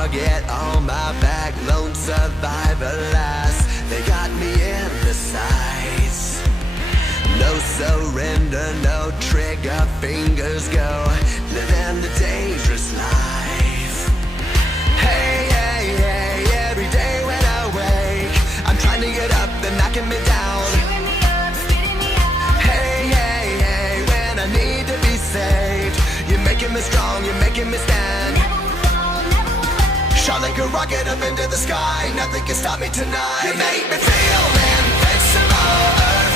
target on my back, lone survivor last. They got me in the sights. No surrender, no trigger, fingers go, living the dangerous life. Hey, hey, hey, every day when I wake, I'm trying to get up, they're knocking me down. Hey, hey, hey, when I need to be saved, you're making me strong, you're making me stand. Shot like a rocket up into the sky, nothing can stop me tonight. You make me feel invincible.